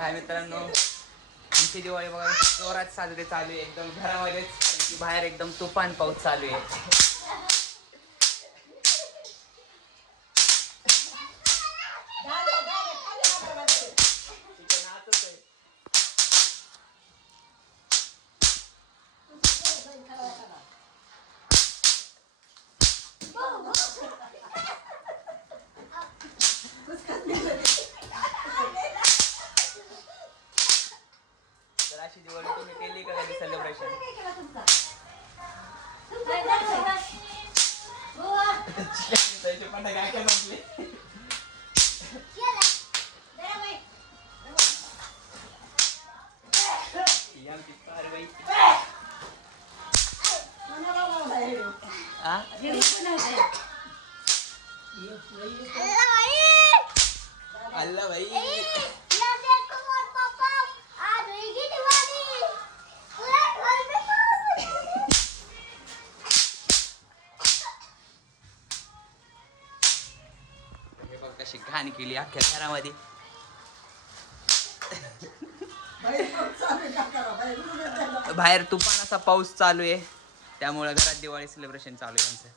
हाय मित्रांनो, आमची दिवाळी बघा जोरात साजरी चालू आहे एकदम घरामध्येच, कारण की बाहेर एकदम तुफान पाऊस चालू आहे. तर अशी दिवाळी तुम्ही केली का कधी सेलिब्रेशन? काय काय म्हटले अल्ला भाई कशी घाण केली अख्ख्या घरामध्ये. बाहेर तुफान असा पाऊस चालू आहे, त्यामुळे घरात दिवाळी सेलिब्रेशन चालू आहे आमचं.